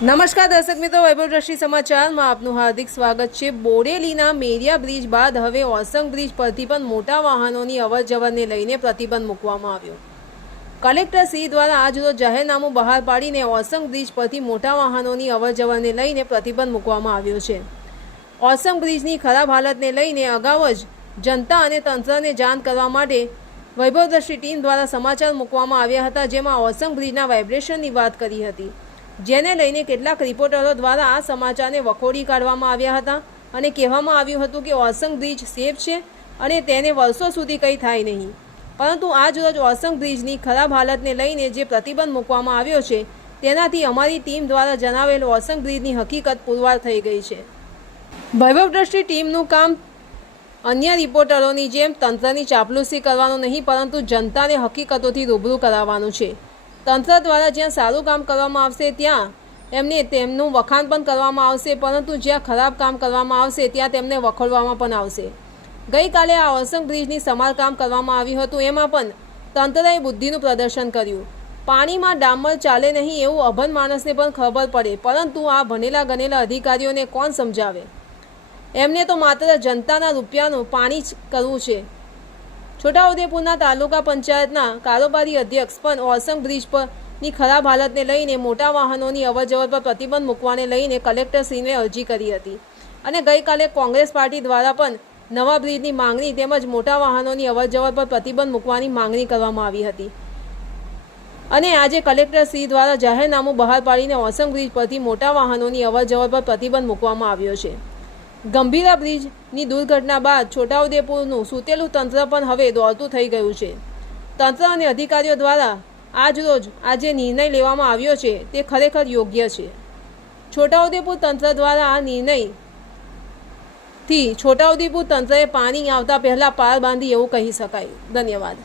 નમસ્કાર દર્શક મિત્રો, વૈભવ દ્રષ્ટિ સમાચારમાં આપનું હાર્દિક સ્વાગત છે. બોરેલીના મેરિયા બ્રિજ બાદ હવે ઓસંગ બ્રિજ પરથી પણ મોટા વાહનોની અવરજવરને લઈને પ્રતિબંધ મૂકવામાં આવ્યો. કલેક્ટર શ્રી દ્વારા આજરોજ જાહેરનામું બહાર પાડીને ઓસંગ બ્રિજ પરથી મોટા વાહનોની અવરજવરને લઈને પ્રતિબંધ મૂકવામાં આવ્યો છે. ઓસંગ બ્રિજની ખરાબ હાલતને લઈને અગાઉ જ જનતા અને તંત્રને જાણ કરવા માટે વૈભવ દ્રષ્ટિ ટીમ દ્વારા સમાચાર મૂકવામાં આવ્યા હતા, જેમાં ઓસંગ બ્રિજના વાઇબ્રેશનની વાત કરી હતી. જેને લઈને કેટલાક રિપોર્ટરો દ્વારા આ સમાચારને વખોડી કાઢવામાં આવ્યા હતા અને કહેવામાં આવ્યું હતું કે ઓસંગ બ્રિજ સેફ છે અને તેને વર્ષો સુધી કંઈ થાય નહીં. પરંતુ આજ રોજ ઓસંગ બ્રિજની ખરાબ હાલતને લઈને જે પ્રતિબંધ મૂકવામાં આવ્યો છે, તેનાથી અમારી ટીમ દ્વારા જણાવેલ ઓસંગ બ્રિજની હકીકત પુરવાર થઈ ગઈ છે. વૈભવ દ્રષ્ટિ ટીમનું કામ અન્ય રિપોર્ટરોની જેમ તંત્રની ચાપલુસી કરવાનું નહીં, પરંતુ જનતાને હકીકતોથી રૂબરૂ કરાવવાનું છે. તંત્ર દ્વારા જ્યાં સારું કામ કરવામાં આવશે, ત્યાં એમને તેમનું વખાણ પણ કરવામાં આવશે, પરંતુ જ્યાં ખરાબ કામ કરવામાં આવશે, ત્યાં તેમને વખોડવામાં પણ આવશે. ગઈકાલે આ ઓસંગ બ્રિજની સમારકામ કરવામાં આવ્યું હતું. એમાં પણ તંત્રએ બુદ્ધિનું પ્રદર્શન કર્યું. પાણીમાં ડામર ચાલે નહીં એવું અભન માણસને પણ ખબર પડે, પરંતુ આ ભણેલા ગણેલા અધિકારીઓને કોણ સમજાવે? એમને તો માત્ર જનતાના રૂપિયાનું પાણી જ કરવું છે. છોટાઉદેપુરના તાલુકા પંચાયતના કારોબારી અધ્યક્ષ પણ ઓસંગ બ્રિજ પરની ખરાબ હાલતને લઈને મોટા વાહનોની અવરજવર પર પ્રતિબંધ મૂકવાને લઈને કલેક્ટરશ્રીને અરજી કરી હતી. અને ગઈકાલે કોંગ્રેસ પાર્ટી દ્વારા પણ નવા બ્રિજની માંગણી તેમજ મોટા વાહનોની અવરજવર પર પ્રતિબંધ મૂકવાની માંગણી કરવામાં આવી હતી. અને આજે કલેક્ટર શ્રી દ્વારા જાહેરનામું બહાર પાડીને ઓસંગ બ્રિજ પરથી મોટા વાહનોની અવરજવર પર પ્રતિબંધ મૂકવામાં આવ્યો છે. ગંભીરા બ્રિજની દુર્ઘટના બાદ છોટાઉદેપુરનું સૂતેલું તંત્ર પણ હવે દોડતું થઈ ગયું છે. તંત્ર અને અધિકારીઓ દ્વારા આજરોજ આ જે નિર્ણય લેવામાં આવ્યો છે તે ખરેખર યોગ્ય છે. છોટાઉદેપુર તંત્ર દ્વારા આ નિર્ણયથી છોટાઉદેપુર તંત્રએ પાણી આવતા પહેલાં પાર બાંધી એવું કહી શકાય. ધન્યવાદ.